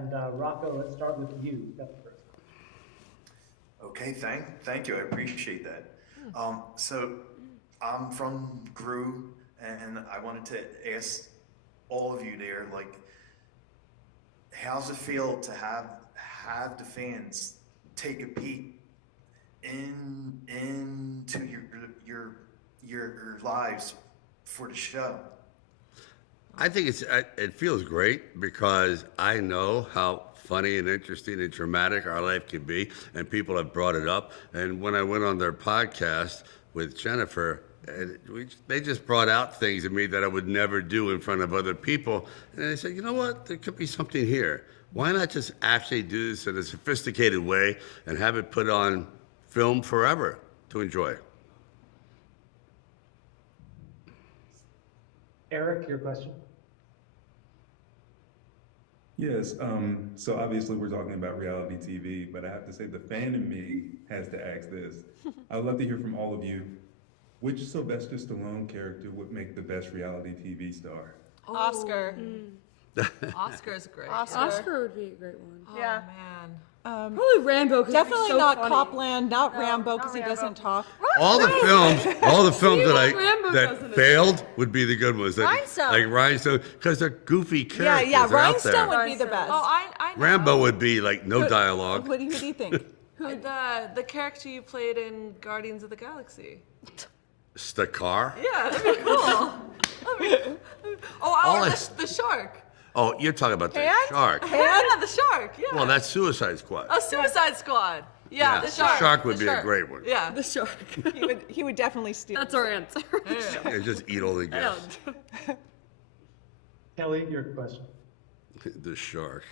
And Rocco, let's start with you. You got the first. Okay, thank you. I appreciate that. So I'm from GRU, and I wanted to ask all of you there, like, how's it feel to have the fans take a peek into your lives for the show? I think it feels great because I know how funny and interesting and dramatic our life can be, and people have brought it up. And when I went on their podcast with Jennifer, they just brought out things in me that I would never do in front of other people. And I said, you know what? There could be something here. Why not just actually do this in a sophisticated way and have it put on film forever to enjoy? Eric, your question. Yes, so obviously we're talking about reality TV, but I have to say the fan in me has to ask this. I would love to hear from all of you. Which Sylvester Stallone character would make the best reality TV star? Oscar. Oscar's great. Oscar would be a great one. Oh, Yeah. man. Probably Rambo. 'Cause Definitely he's so not funny. Copland, not No, Rambo, not because he Rambo. doesn't talk. All the films Rambo that doesn't failed would be the good ones. Rhinestone. Like Rhinestone, because they're goofy characters. Yeah, They're out Rhinestone there. would be the best. Oh, I know. Rambo would be like no dialogue. What do you think? The character you played in Guardians of the Galaxy. Stakar? Yeah, that'd be cool. All the shark. Oh, you're talking about the Hand? shark. Yeah, the shark. Yeah. Well, that's Suicide Squad. Oh, Suicide Squad. Yeah, the shark. Shark would The be a shark. great one. Yeah. The shark. He would definitely steal. That's our answer. Yeah, just eat all the guests. Kelly, your question. The shark.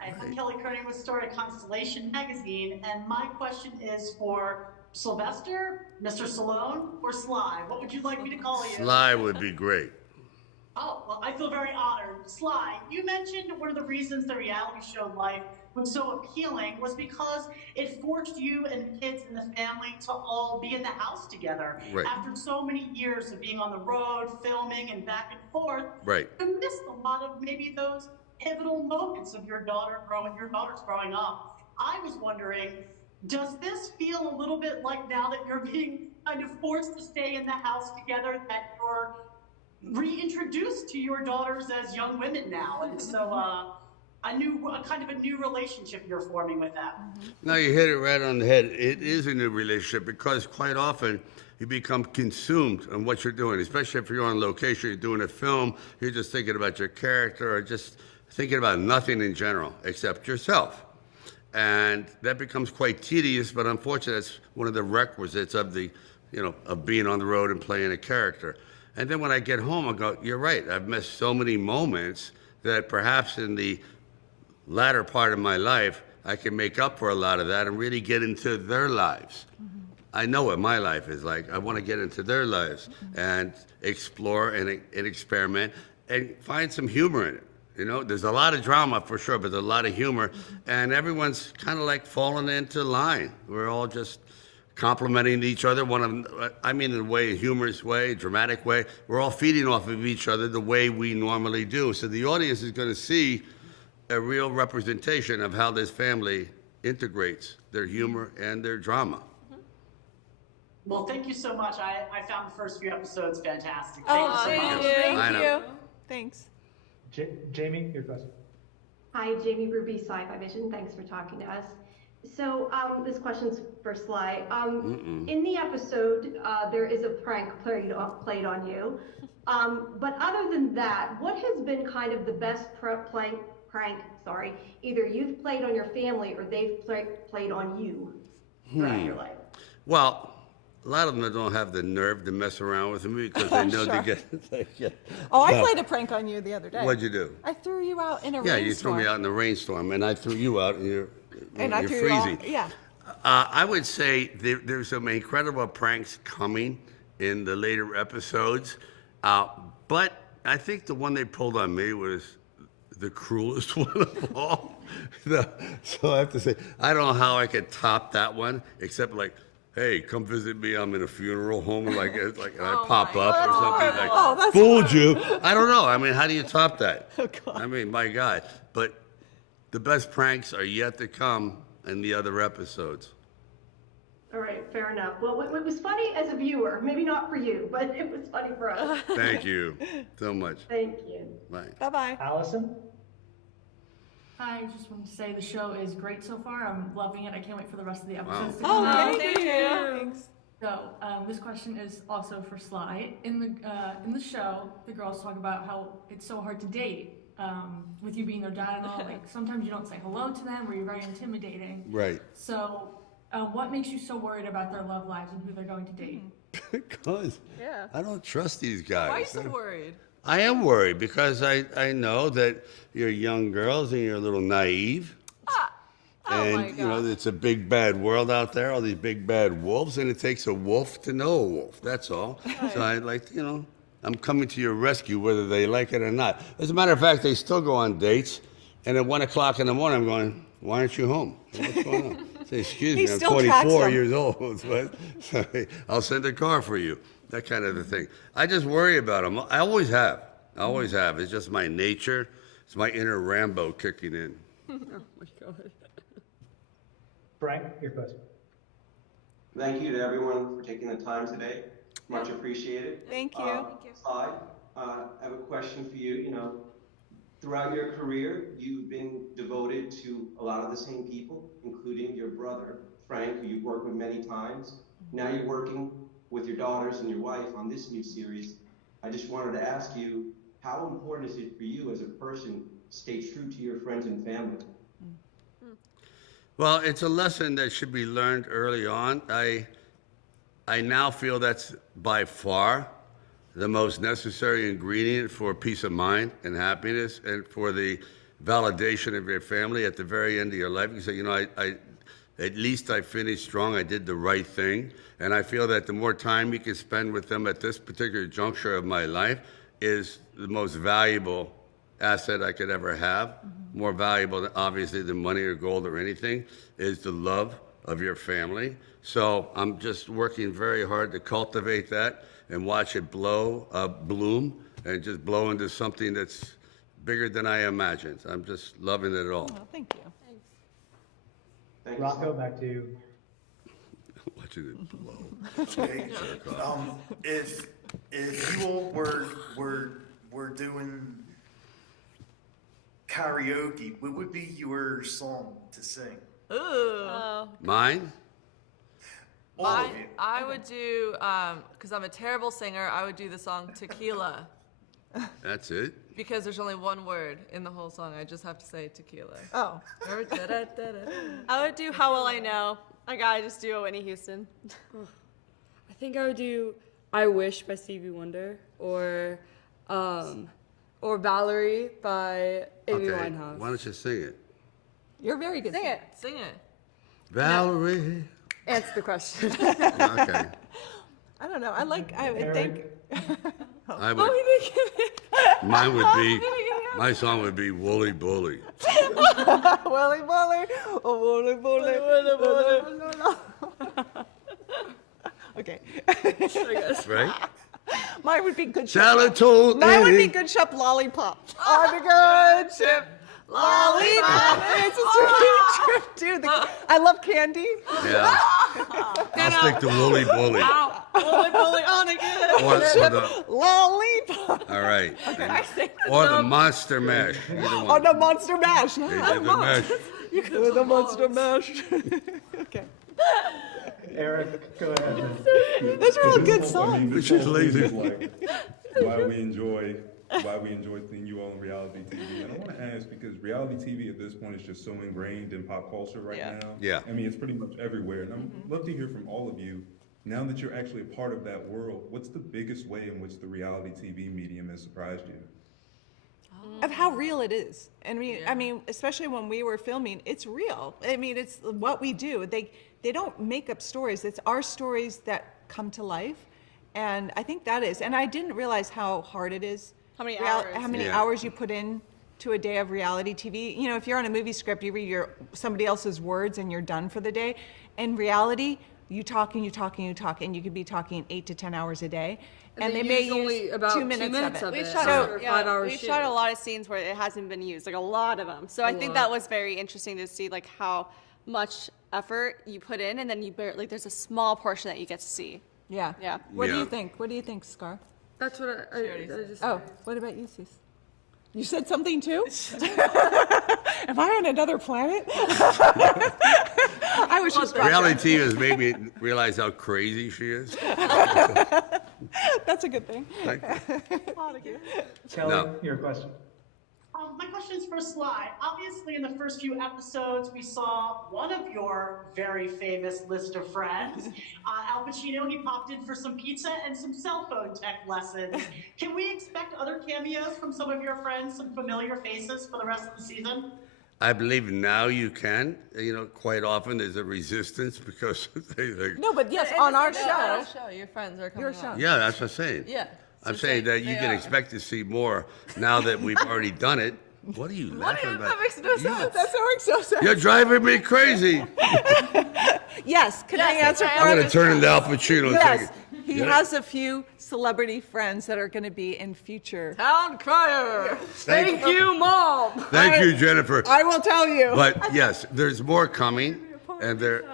I'm Kelly Kearney with Story Constellation Magazine, and my question is for Sylvester, Mr. Stallone, or Sly? What would you like me to call you? Sly would be great. Oh, well, I feel very honored. Sly, you mentioned one of the reasons the reality show life was so appealing was because it forced you and the kids and the family to all be in the house together. Right. After so many years of being on the road, filming, and back and forth, Right. you missed a lot of maybe those pivotal moments of your daughters growing up. I was wondering, does this feel a little bit like now that you're being kind of forced to stay in the house together, that you're reintroduced to your daughters as young women now, and so a kind of a new relationship you're forming with them? No, you hit it right on the head. It is a new relationship because quite often you become consumed on what you're doing, especially if you're on location, you're doing a film, you're just thinking about your character or just thinking about nothing in general except yourself. And that becomes quite tedious, but unfortunately, that's one of the requisites of of being on the road and playing a character. And then when I get home, I go, you're right, I've missed so many moments that perhaps in the latter part of my life, I can make up for a lot of that and really get into their lives. I know what my life is like. I want to get into their lives and explore and experiment and find some humor in it. You know, there's a lot of drama for sure, but there's a lot of humor, and everyone's kind of like falling into line. We're all just complimenting each other. In a way, a humorous way, dramatic way. We're all feeding off of each other the way we normally do. So the audience is going to see a real representation of how this family integrates their humor and their drama. Well, thank you so much. I found the first few episodes fantastic. Oh, Thank you so much. thank I know. you. Thanks. Jamie, your question. Hi, Jamie Ruby, Sci-Fivision. Thanks for talking to us. So this question's for Sly. In the episode, there is a prank played on you. But other than that, what has been kind of the best prank, either you've played on your family or they've played on you throughout your life? Well, a lot of them don't have the nerve to mess around with me because they know they get. Oh, I played a prank on you the other day. What'd you do? I threw you out in a Yeah, rainstorm. you threw me out in the rainstorm, and I threw you out, and you're I threw you out. freezing. Yeah. I would say there's some incredible pranks coming in the later episodes, but I think the one they pulled on me was the cruelest one of all. So I have to say, I don't know how I could top that one, except like, hey, come visit me. I'm in a funeral home, and I pop up or something like, Oh, that's fooled you. I don't know. I mean, how do you top that? Oh, God. I mean, my God. But the best pranks are yet to come in the other episodes. All right, fair enough. Well, it was funny as a viewer, maybe not for you, but it was funny for us. Thank you so much. Thank you. Bye. Bye-bye. Allison? Hi, I just wanted to say the show is great so far. I'm loving it. I can't wait for the rest of the Wow. episodes to come out. Oh, thank you. Thanks. So, this question is also for Sly. In the show, the girls talk about how it's so hard to date, with you being their dad and all. Like, sometimes you don't say hello to them, or you're very intimidating. Right. So, what makes you so worried about their love lives and who they're going to date? Because Yeah. I don't trust these guys. Why are you so worried? I am worried because I know that you're young girls and you're a little naive. Oh And, my you know, God. it's a big bad world out there, all these big bad wolves, and it takes a wolf to know a wolf. That's all. So I like, you know, I'm coming to your rescue whether they like it or not. As a matter of fact, they still go on dates, and at 1 o'clock in the morning, I'm going, why aren't you home? What's going on? I say, excuse He me, I'm still tracks 24 them. years old. But I'll send a car for you. That kind of a thing. I just worry about them. I always have. I always have. It's just my nature. It's my inner Rambo kicking in. Oh my God. Frank, your question. Thank you to everyone for taking the time today. Much appreciated. Thank you. Sly, I have a question for you. You know, throughout your career, you've been devoted to a lot of the same people, including your brother, Frank, who you've worked with many times. Now you're working with your daughters and your wife on this new series. I just wanted to ask you, how important is it for you as a person to stay true to your friends and family? Well, it's a lesson that should be learned early on. I now feel that's by far the most necessary ingredient for peace of mind and happiness and for the validation of your family at the very end of your life. You say, you know, I at least I finished strong. I did the right thing. And I feel that the more time you can spend with them at this particular juncture of my life is the most valuable asset I could ever have. More valuable, obviously, than money or gold or anything, is the love of your family. So I'm just working very hard to cultivate that and watch it bloom, and just blow into something that's bigger than I imagined. I'm just loving it all. Well, thank you. Thank you. Rocco, back to you. Watching it blow. Okay. If you all were doing karaoke, what would be your song to sing? Ooh. Mine? All of you. I would do, because I'm a terrible singer, I would do the song Tequila. That's it? Because there's only one word in the whole song. I just have to say tequila. Oh. Or da-da-da-da. I would do How Will I Know. I gotta just do a Whitney Houston. I think I would do I Wish by Stevie Wonder or Valerie by Amy Okay. Winehouse. Why don't you sing it? You're very good. Sing it. Sing it. Valerie. Answer the question. Okay. I don't know. I would think. I would, mine would be, my song would be Wooly Bully. Willy Bully. Oh, Willy Bully. Okay. Right? Mine would be Good Salad Shop. told Mine would be Eddie. Good Shop Lollipop. On the good ship. Lollipop. It's a sweet trip, too. I love candy. Yeah. I'll stick to Wooly Bully. Bully, bully, on again. Or the, Lollipop. all right. Or the Monster Mash. Either Oh, one. the Monster Mash. They did the mash. The Monster Mash. Okay. Eric, go ahead. Those are all good I songs. mean, this Which is whole thing lazy. is like why we enjoy seeing you all in reality TV. And I want to ask, because reality TV at this point is just so ingrained in pop culture right Yeah. now. Yeah. I mean, it's pretty much everywhere. And I'd love to hear from all of you, now that you're actually a part of that world, what's the biggest way in which the reality TV medium has surprised you? Of how real it is. I mean, especially when we were filming, it's real. I mean, it's what we do. They don't make up stories. It's our stories that come to life. And I think that is. And I didn't realize how hard it is. How many hours? How many Yeah. hours you put in to a day of reality TV. You know, if you're on a movie script, you read somebody else's words and you're done for the day. In reality, you talk and you talk and you talk, and you could be talking 8 to 10 hours a day, and they they may use only use about 2 minutes of it. of it. Shot, after a 5-hour we shoot. shot a lot of scenes where it hasn't been used, like a lot of them. So I think that was very interesting to see like how much effort you put in, and then you barely, like there's a small portion that you get to see. Yeah. Yeah. What do Yeah. you think? What do you think, Scar? That's what I just. Oh, what about you, Sis? You said something too? Am I on another planet? I was just Reality TV has made me realize how crazy she is. That's a good thing. Thank you. Kelly, No. your question. My question is for Sly. Obviously, in the first few episodes, we saw one of your very famous list of friends, Al Pacino. He popped in for some pizza and some cell phone tech lessons. Can we expect other cameos from some of your friends, some familiar faces for the rest of the season? I believe now you can. You know, quite often there's a resistance because they No, but yes, on our show. Your friends are coming Your show. on. Yeah, that's what I'm saying. Yeah. I'm saying that you they can are. expect to see more now that we've already done it. What are you laughing about? That makes no sense. That's how makes so sense. You're driving me crazy. Yes, can I answer for I'm going him? to turn into Al Pacino. and Yes, take it. he Yeah. has a few celebrity friends that are going to be in future. Town crier. Thank you, Mom. Thank you, Jennifer. I will tell you. But yes, there's more coming, and there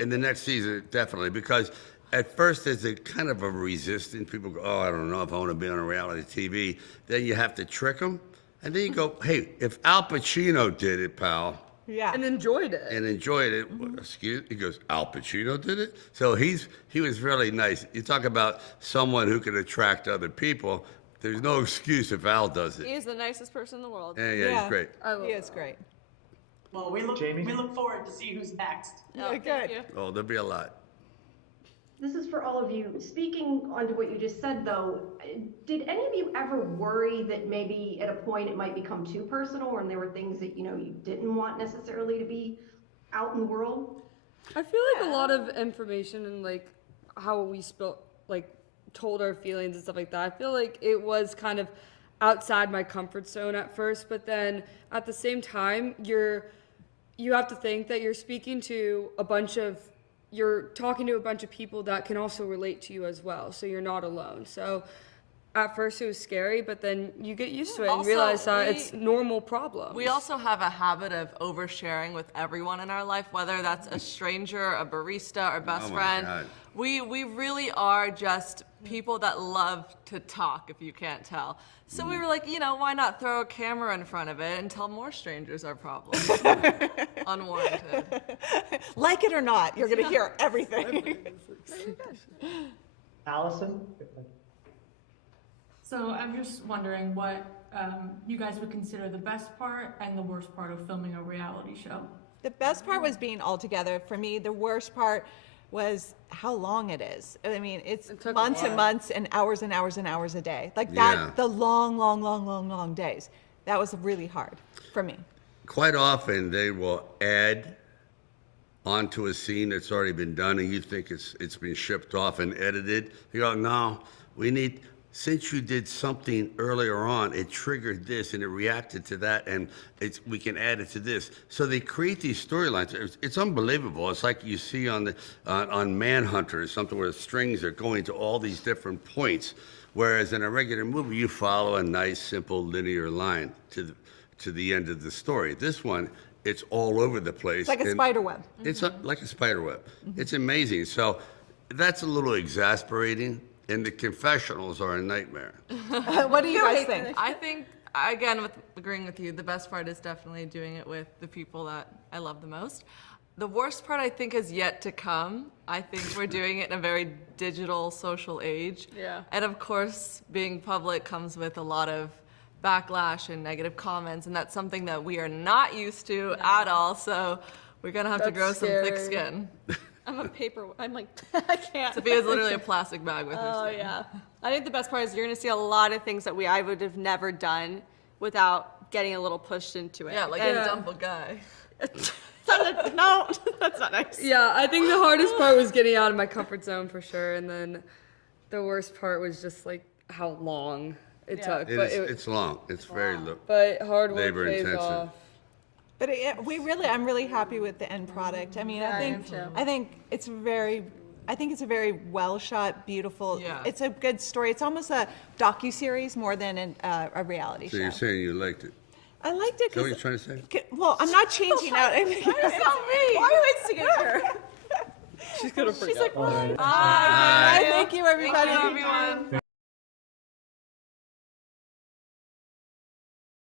in the next season definitely, because at first there's a kind of a resistance. People go, "Oh, I don't know if I want to be on a reality TV." Then you have to trick them, and then you go, "Hey, if Al Pacino did it, pal." Yeah. And enjoyed it. And enjoyed it. He goes, Al Pacino did it? So he was really nice. You talk about someone who can attract other people. There's no excuse if Al does He it. is the nicest person in the world. Yeah, he's great. He is great. Well, we Jamie? look forward to see who's next. Oh, Good. thank you. Oh, there'll be a lot. This is for all of you. Speaking onto what you just said, though, did any of you ever worry that maybe at a point it might become too personal, and there were things that you didn't want necessarily to be out in the world? I feel like a lot of information and like how we told our feelings and stuff like that. I feel like it was kind of outside my comfort zone at first, but then at the same time, you have to think that you're talking to a bunch of people that can also relate to you as well, so you're not alone. So at first it was scary, but then you get used to it and Also, realize that it's normal problems. We also have a habit of oversharing with everyone in our life, whether that's a stranger, a barista, our best Oh my friend. God. We really are just people that love to talk, if you can't tell. So we were like, why not throw a camera in front of it and tell more strangers our problems? Unwarranted. Like it or not, you're going to hear everything. Allison? So I'm just wondering what you guys would consider the best part and the worst part of filming a reality show. The best part was being all together. For me, the worst part was how long it is. I mean, it's took a months and while. months and hours a day. Like that, Yeah. the long days. That was really hard for me. Quite often they will add onto a scene that's already been done, and you think it's been shipped off and edited. You go, no, since you did something earlier on, it triggered this and it reacted to that, and we can add it to this. So they create these storylines. It's unbelievable. It's like you see on Manhunter or something where the strings are going to all these different points, whereas in a regular movie you follow a nice, simple, linear line to the end of the story. This one, it's all over the place. It's like a and spider web. It's like a spider web. It's amazing. So that's a little exasperating. And the confessionals are a nightmare. What do you guys think? I think, again, agreeing with you, the best part is definitely doing it with the people that I love the most. The worst part, I think, is yet to come. I think we're doing it in a very digital, social age. Yeah. And of course, being public comes with a lot of backlash and negative comments, and that's something that we are not used to at all. So we're gonna have to That's grow some thick scary. skin. I'm like, I can't. Sophia's literally a plastic bag with her Oh skin. yeah. I think the best part is you're gonna see a lot of things that I would have never done without getting a little pushed into it. Yeah, like And- a dumble guy. No, that's not nice. Yeah, I think the hardest part was getting out of my comfort zone for sure, and then the worst part was just like how long it took. But It's long. It's very but hard work labor pays intensive. off. But I'm really happy with the end product. I mean, I think it's a very well shot, beautiful. Yeah. It's a good story. It's almost a docuseries more than a reality So show. you're saying you liked it? I liked it. Is that what you're trying to say? Well, I'm not changing out. I mean, Why you instigate her? She's gonna freak out. She's like, All right. Bye. Thank you, everybody. Thank you, everyone.